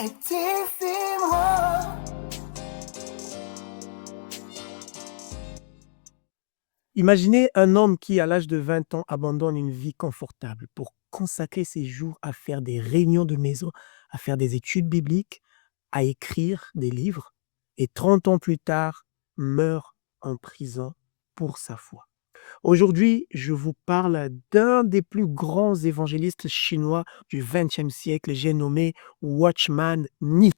and takes him home. Imaginez un homme qui, à l'âge de 20 ans, abandonne une vie confortable pour consacrer ses jours à faire des réunions de maison, à faire des études bibliques, à écrire des livres, et 30 ans plus tard, meurt en prison pour sa foi. Aujourd'hui, je vous parle d'un des plus grands évangélistes chinois du XXe siècle, j'ai nommé Watchman Nee.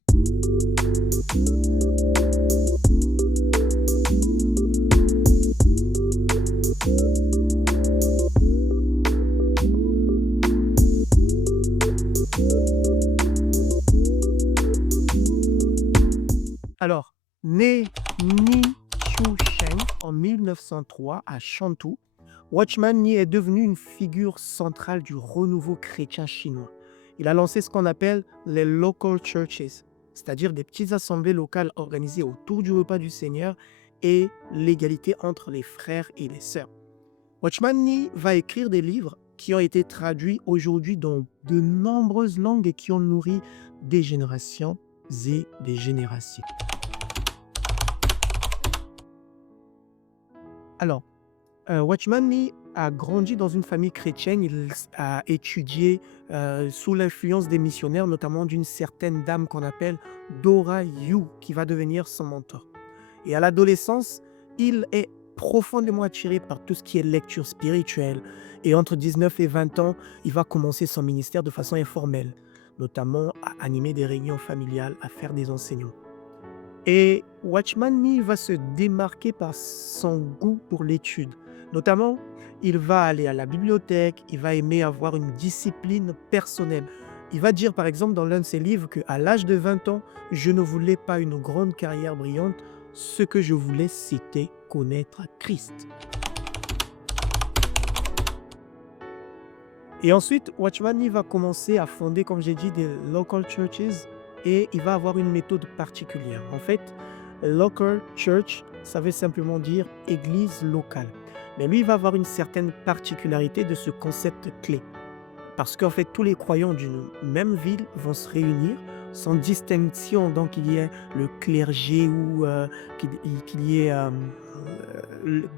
Alors, né Ni Shu-sheng en 1903 à Shantou, Watchman Nee est devenu une figure centrale du renouveau chrétien chinois. Il a lancé ce qu'on appelle les local churches, c'est-à-dire des petites assemblées locales organisées autour du repas du Seigneur et l'égalité entre les frères et les sœurs. Watchman Nee va écrire des livres qui ont été traduits aujourd'hui dans de nombreuses langues et qui ont nourri des générations et des générations. Alors, Watchman Nee a grandi dans une famille chrétienne. Il a étudié sous l'influence des missionnaires, notamment d'une certaine dame qu'on appelle Dora Yu, qui va devenir son mentor. Et à l'adolescence, il est profondément attiré par tout ce qui est lecture spirituelle. Et entre 19 et 20 ans, il va commencer son ministère de façon informelle, notamment à animer des réunions familiales, à faire des enseignements. Et Watchman Nee va se démarquer par son goût pour l'étude. Notamment, il va aller à la bibliothèque, il va aimer avoir une discipline personnelle. Il va dire par exemple dans l'un de ses livres qu'à l'âge de 20 ans, je ne voulais pas une grande carrière brillante, ce que je voulais c'était connaître Christ. Et ensuite, Watchman Nee va commencer à fonder, comme j'ai dit, des local churches et il va avoir une méthode particulière. En fait, local church, ça veut simplement dire église locale. Mais lui, il va avoir une certaine particularité de ce concept clé. Parce qu'en fait, tous les croyants d'une même ville vont se réunir sans distinction. Donc, il y ait le clergé ou qu'il y ait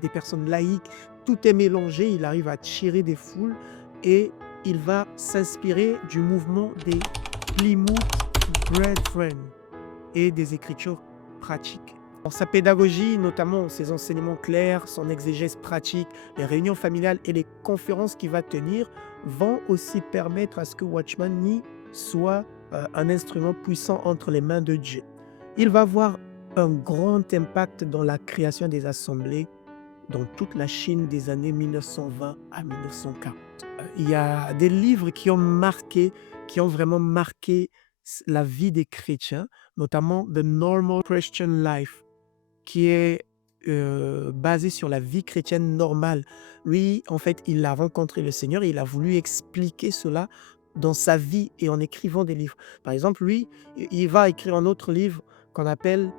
des personnes laïques. Tout est mélangé. Il arrive à tirer des foules et il va s'inspirer du mouvement des Plymouth Brethren et des écritures pratiques. Dans sa pédagogie, notamment ses enseignements clairs, son exégèse pratique, les réunions familiales et les conférences qu'il va tenir vont aussi permettre à ce que Watchman Nee soit un instrument puissant entre les mains de Dieu. Il va avoir un grand impact dans la création des assemblées dans toute la Chine des années 1920 à 1940. Il y a des livres qui ont vraiment marqué la vie des chrétiens, notamment The Normal Christian Life, qui est basé sur la vie chrétienne normale. Lui, en fait, il a rencontré le Seigneur et il a voulu expliquer cela dans sa vie et en écrivant des livres. Par exemple, lui, il va écrire un autre livre qu'on appelle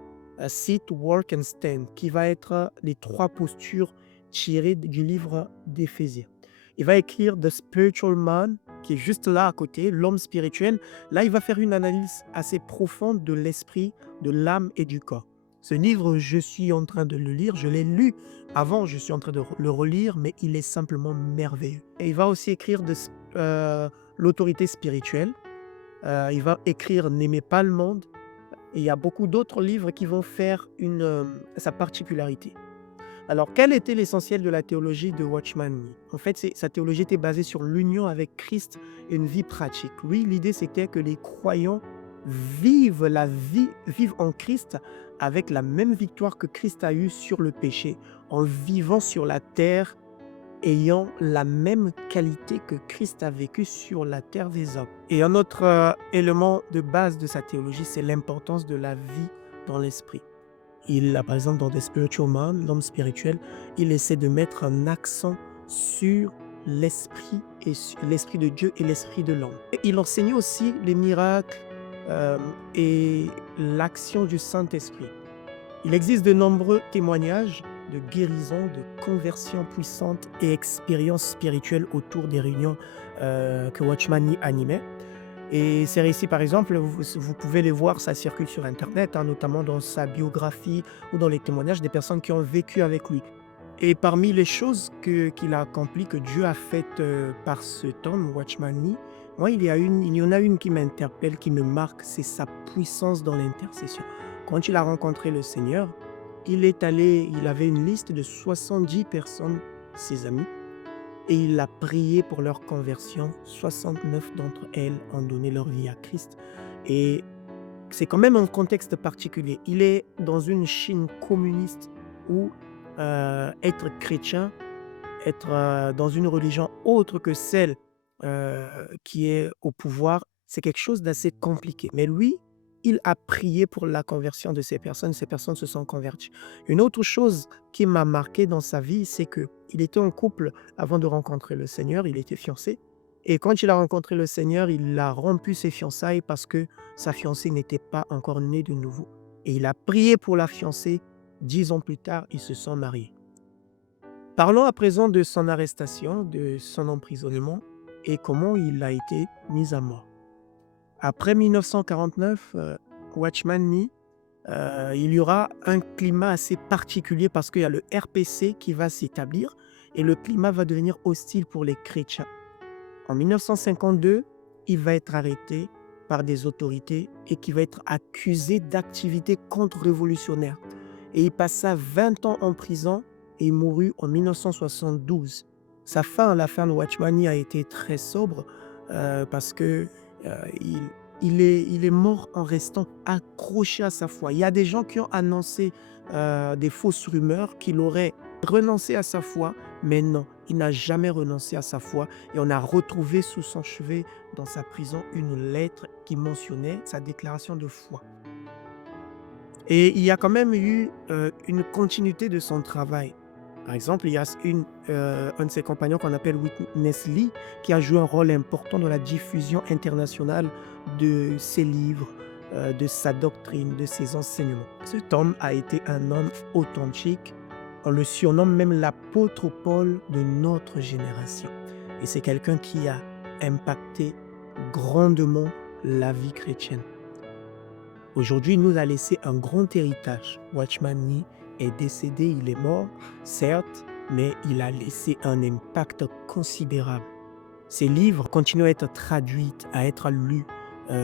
Sit, Work and Stand, qui va être les 3 postures tirées du livre d'Éphésiens. Il va écrire The Spiritual Man, qui est juste là à côté, l'homme spirituel. Là, il va faire une analyse assez profonde de l'esprit, de l'âme et du corps. Ce livre, je suis en train de le lire, je l'ai lu avant, je suis en train de le relire, mais il est simplement merveilleux. Et il va aussi écrire l'autorité spirituelle, il va écrire N'aimez pas le monde, et il y a beaucoup d'autres livres qui vont faire sa particularité. Alors, quel était l'essentiel de la théologie de Watchman Nee? En fait, sa théologie était basée sur l'union avec Christ et une vie pratique. Lui, l'idée, c'était que les croyants vivent en Christ avec la même victoire que Christ a eue sur le péché, en vivant sur la terre, ayant la même qualité que Christ a vécu sur la terre des hommes. Et un autre élément de base de sa théologie, c'est l'importance de la vie dans l'esprit. Par exemple, dans The Spiritual Man, l'homme spirituel, il essaie de mettre un accent sur l'esprit l'esprit de Dieu et l'esprit de l'homme. Il enseignait aussi les miracles et l'action du Saint-Esprit. Il existe de nombreux témoignages de guérison, de conversion puissante et expériences spirituelles autour des réunions que Watchman Nee animait. Et ces récits, par exemple, vous pouvez les voir, ça circule sur internet, hein, notamment dans sa biographie ou dans les témoignages des personnes qui ont vécu avec lui. Et parmi les choses qu'il a accomplies, que Dieu a faites, par cet homme, Watchman Nee, moi, il y en a une qui m'interpelle, qui me marque, c'est sa puissance dans l'intercession. Quand il a rencontré le Seigneur, il avait une liste de 70 personnes, ses amis, et il a prié pour leur conversion. 69 d'entre elles ont donné leur vie à Christ. Et c'est quand même un contexte particulier. Il est dans une Chine communiste où être chrétien, être dans une religion autre que celle euh, qui est au pouvoir, c'est quelque chose d'assez compliqué. Mais lui, il a prié pour la conversion de ces personnes se sont converties. Une autre chose qui m'a marqué dans sa vie, c'est que il était en couple avant de rencontrer le Seigneur, il était fiancé. Et quand il a rencontré le Seigneur, il a rompu ses fiançailles parce que sa fiancée n'était pas encore née de nouveau. Et il a prié pour la fiancée. 10 ans plus tard, ils se sont mariés. Parlons à présent de son arrestation, de son emprisonnement et comment il a été mis à mort. Après 1949, Watchman Nee, il y aura un climat assez particulier parce qu'il y a le RPC qui va s'établir et le climat va devenir hostile pour les chrétiens. En 1952, il va être arrêté par des autorités et qui va être accusé d'activités contre-révolutionnaires. Et il passa 20 ans en prison et il mourut en 1972. Sa fin, la fin de Watchman Nee, a été très sobre parce que il, il est mort en restant accroché à sa foi. Il y a des gens qui ont annoncé des fausses rumeurs qu'il aurait renoncé à sa foi, mais non, il n'a jamais renoncé à sa foi. Et on a retrouvé sous son chevet dans sa prison une lettre qui mentionnait sa déclaration de foi. Et il y a quand même eu une continuité de son travail. Par exemple, il y a un de ses compagnons qu'on appelle Witness Lee qui a joué un rôle important dans la diffusion internationale de ses livres, de sa doctrine, de ses enseignements. Cet homme a été un homme authentique. On le surnomme même l'apôtre Paul de notre génération. Et c'est quelqu'un qui a impacté grandement la vie chrétienne. Aujourd'hui, il nous a laissé un grand héritage. Watchman Nee est décédé, il est mort, certes, mais il a laissé un impact considérable. Ses livres continuent à être traduits, à être lus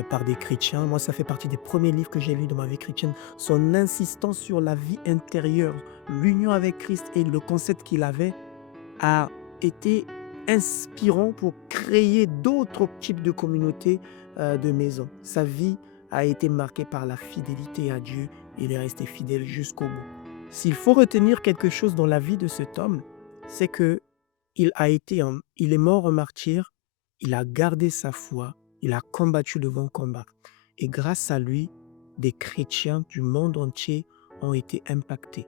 par des chrétiens. Moi, ça fait partie des premiers livres que j'ai lus dans ma vie chrétienne. Son insistance sur la vie intérieure, l'union avec Christ et le concept qu'il avait a été inspirant pour créer d'autres types de communautés de maisons. Sa vie a été marquée par la fidélité à Dieu. Il est resté fidèle jusqu'au bout. S'il faut retenir quelque chose dans la vie de cet homme, c'est que il est mort en martyr, il a gardé sa foi, il a combattu le bon combat. Et grâce à lui, des chrétiens du monde entier ont été impactés.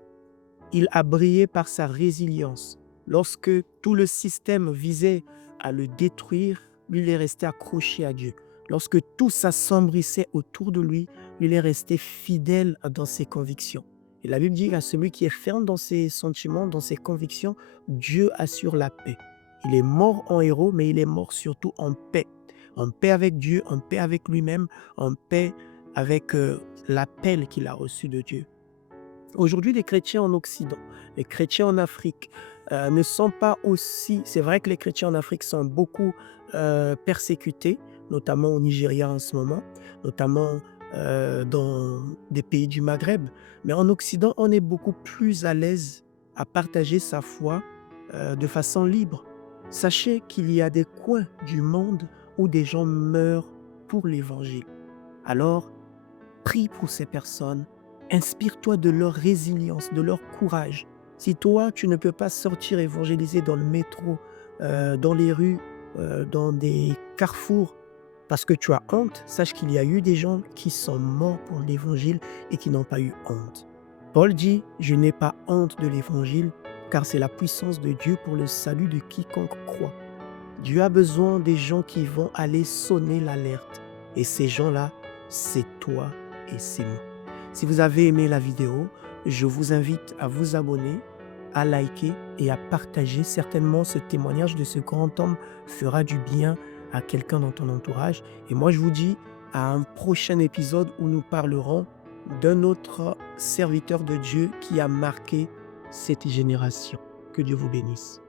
Il a brillé par sa résilience. Lorsque tout le système visait à le détruire, lui, il est resté accroché à Dieu. Lorsque tout s'assombrissait autour de lui, il est resté fidèle dans ses convictions. Et la Bible dit qu'à celui qui est ferme dans ses sentiments, dans ses convictions, Dieu assure la paix. Il est mort en héros, mais il est mort surtout en paix. En paix avec Dieu, en paix avec lui-même, en paix avec l'appel qu'il a reçu de Dieu. Aujourd'hui, les chrétiens en Occident, les chrétiens en Afrique ne sont pas aussi... C'est vrai que les chrétiens en Afrique sont beaucoup persécutés, notamment au Nigeria en ce moment, notamment dans des pays du Maghreb. Mais en Occident, on est beaucoup plus à l'aise à partager sa foi de façon libre. Sachez qu'il y a des coins du monde où des gens meurent pour l'Évangile. Alors, prie pour ces personnes. Inspire-toi de leur résilience, de leur courage. Si toi, tu ne peux pas sortir évangéliser dans le métro, dans les rues, dans des carrefours, parce que tu as honte, sache qu'il y a eu des gens qui sont morts pour l'évangile et qui n'ont pas eu honte. Paul dit, je n'ai pas honte de l'évangile, car c'est la puissance de Dieu pour le salut de quiconque croit. Dieu a besoin des gens qui vont aller sonner l'alerte. Et ces gens-là, c'est toi et c'est moi. Si vous avez aimé la vidéo, je vous invite à vous abonner, à liker et à partager. Certainement, ce témoignage de ce grand homme fera du bien à quelqu'un dans ton entourage. Et moi, je vous dis à un prochain épisode où nous parlerons d'un autre serviteur de Dieu qui a marqué cette génération. Que Dieu vous bénisse.